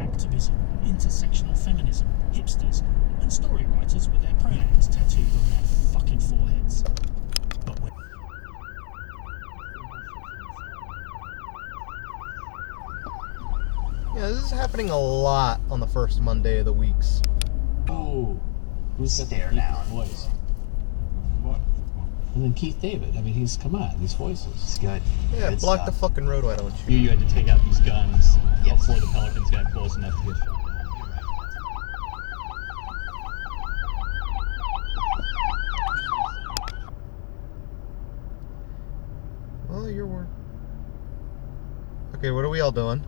Activism, intersectional feminism, hipsters, and story writers with their pronouns tattooed on their fucking foreheads. But when Yeah, this is happening a lot on the first Monday of the weeks. oh, who's got Stare the deep down. voice? And then Keith David. I mean, he's come on, these voices. It's good. Yeah, Good block stuff. the fucking road, why don't you? You had to take out these guns Yes. before the Pelicans got close enough to get shot. Well, your word. Okay, what are we all doing?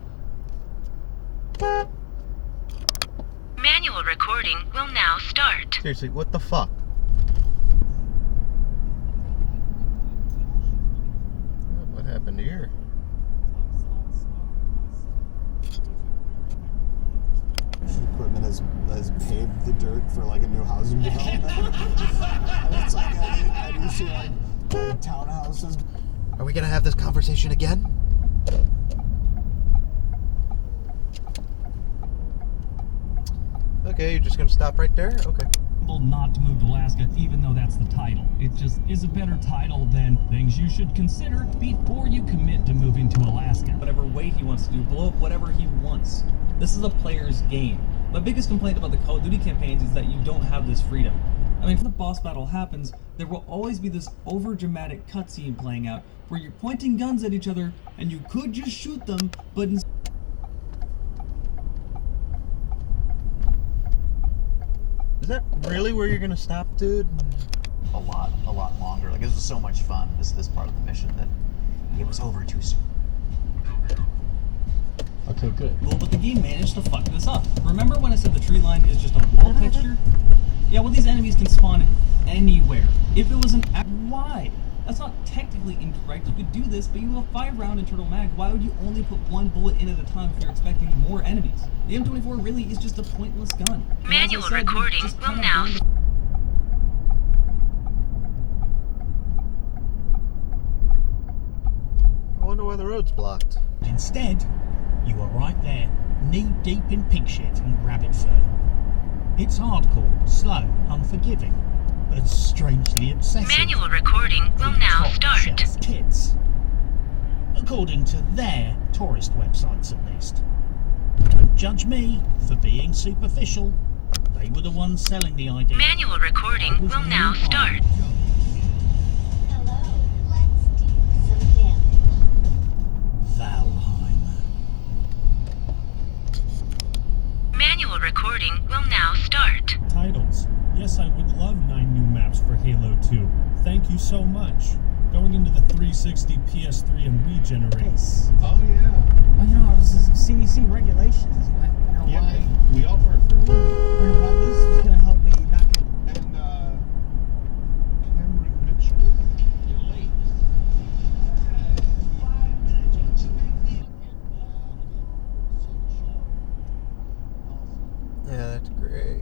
Manual recording will now start. Seriously, what the fuck? What happened here? Equipment has paved the dirt for like a new housing development. And it's like I do see like townhouses. Are we gonna have this conversation again? Okay, you're just gonna stop right there? Okay. Not to move to Alaska, even though that's the title. It just is a better title than things you should consider before you commit to moving to Alaska. Whatever way he wants to do, blow up whatever he wants. This is a player's game. My biggest complaint about the Call of Duty campaigns is that you don't have this freedom. I mean, when the boss battle happens, there will always be this over-dramatic cutscene playing out where you're pointing guns at each other and you could just shoot them, but instead Is that really where you're gonna stop, dude? A lot longer. Like, this was so much fun, this part of the mission, that it was over too soon. Okay, good. well, but the game managed to fuck this up. Remember when I said the tree line is just a wall texture? Yeah, well, these enemies can spawn anywhere. If it was an why? That's not technically incorrect. You could do this, but you have a 5-round internal mag. Why would you only put one bullet in at a time if you're expecting more enemies? The M24 really is just a pointless gun. And as I Manual said, you recording just will kinda now burn the- I wonder why the road's blocked. Instead, you are right there, knee-deep in pig shit and rabbit fur. It's hardcore, slow, unforgiving, but strangely obsessive. Manual recording will now Top start. shelf tits. According to their tourist websites, at least. Don't judge me for being superficial. They were the ones selling the idea. Manual recording I was will now new start. Hello, let's do some damage. Valheim. Manual recording will now start. Titles. Yes, I would love 9 new maps for Halo 2. Thank you so much. Going into the 360, PS3, and Wii generation. Oh yeah. Well, you know, this is CDC regulations. I don't know why. We all work for a living. I don't know why this was going to help me not get. And Cameron Mitchell. Yeah, that's great.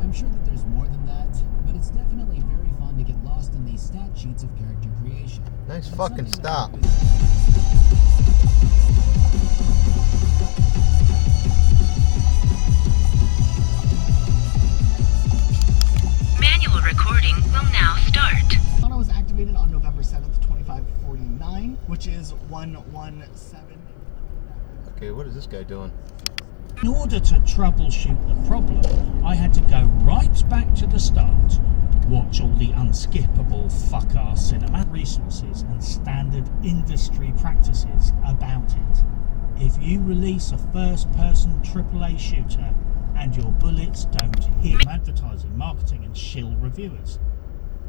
I'm sure that there's more than that, but it's definitely very fun to get lost in these stat sheets of character creation. Nice And fucking something stop. that Manual recording will now start. Auto was activated on November 7th, 2549, which is 117. Okay, what is this guy doing? In order to troubleshoot the problem, I had to go right back to the start, watch all the unskippable fuck-ass cinematic resources and standard industry practices about it. If you release a first-person AAA shooter and your bullets don't hit advertising, marketing and shill reviewers,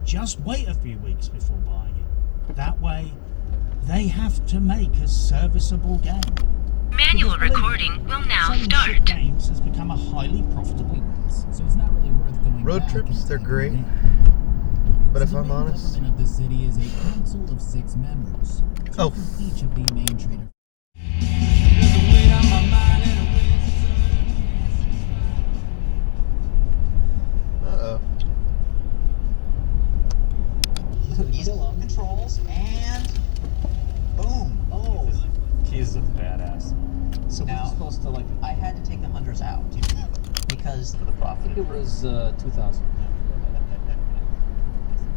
just wait a few weeks before buying it. That way, they have to make a serviceable game. Manual recording will now Selling shit start. games has become a highly profitable so it's not really worth going Road back trips, and they're taking great. it in. But if the I'm main honest, government of the city is a council of 6 members. Two Oh. from each of the main trader. uh-oh. Easy controls and boom. Oh, keys are badass. So Now- we're supposed to like. I had to take the hunters out because for the profit. It was 2000.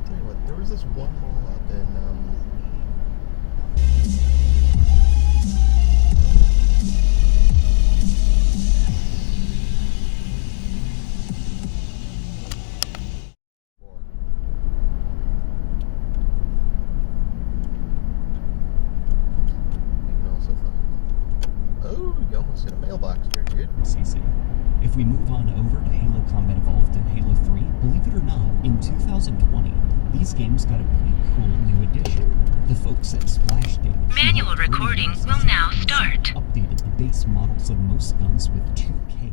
Tell you what, there was this one mall up in you can also find. Oh, you almost hit a mailbox here, dude. CC. If we move on over to Halo Combat Evolved and Halo 3, believe it or not, in 2020, these games got a pretty cool new addition. The folks at Splash Damage Manual recording will now start. updated the base models of most guns with 2K.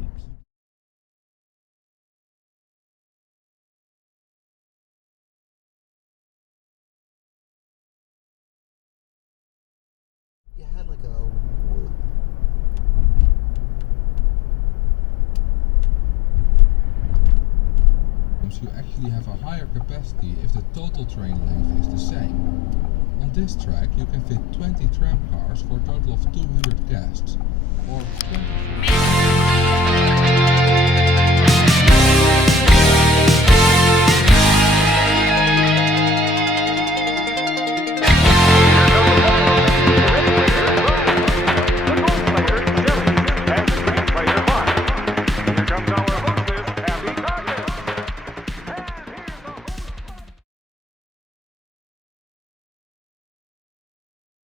You had like a. You actually have a higher capacity if the total train length is the same. On this track you can fit 20 tram cars for a total of 200 casks, or 24.